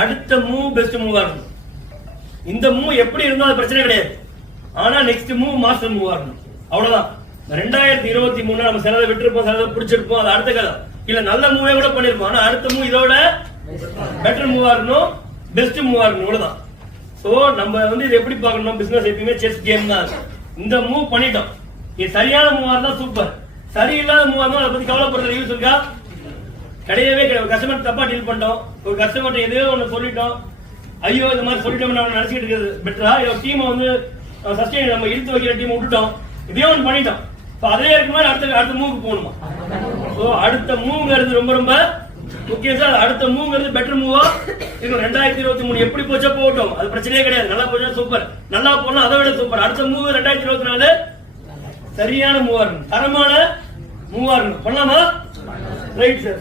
அடுத்த move best மூவா இருக்கும். இந்த மூவ் எப்படி இருந்தாலும் பிரச்சனை கிடையாது. ஆனா நெக்ஸ்ட் மூவ் மாஸ்டர் மூவா இருக்கணும். அவ்வளவுதான். 2023 நம்ம சிலதை விட்டுருப்போம், சிலதை பிடிச்சிருப்போம், அது அடுத்த கதை. இல்ல நல்ல மூவே கூட பண்ணிருப்போம், ஆனா அடுத்த மூவ் இதோட பெட்டர் மூவா இருக்கணும், பெஸ்ட் மூவா இருக்கணும். அவ்வளவுதான். சோ நம்ம இது எப்படி பார்க்கணும், பிசினஸ் எப்பயுமே செஸ் கேம் தான். இந்த மூவ் பண்ணிட்டோம், இது சரியான மூவா இருந்தா சூப்பர். சரியில்லாத மூவா இருந்தா அதை பத்தி கவலைப்படுறது யூஸ் இருக்கா? கிடையவே கிடையாது. கஸ்டமர் தப்பா டீல் பண்ணிட்டோம், ஒரு கஸ்டமர் எதையோ ஒண்ணு சொல்லிட்டோம், ஐயோ இந்த மாதிரி சொல்லிட்டோம் நம்ம நினைச்சிட்டு இருக்கிறது பெட்டரா? டீமை சஸ்டெயின் நம்ம இழுத்து வைக்கிற டீம் விட்டுட்டோம், இதே ஒன்று பண்ணிட்டோம். அதே இருக்க மாதிரி அடுத்த மூவுக்கு போகணுமா? அடுத்த மூவ்ங்கிறது ரொம்ப ரொம்ப முக்கியம் சார். அடுத்த மூவ்ங்கிறது பெட்டர் மூவா இருக்கும். 2023 எப்படி போச்சா போகட்டும், அது பிரச்சனையே கிடையாது. நல்லா போச்சா சூப்பர், நல்லா போனா அதை விட சூப்பர். அடுத்த மூவ் 2024 சரியான மூவா இருக்கணும், தரமான மூவா இருக்கணும். பண்ணலாமா? Right sir.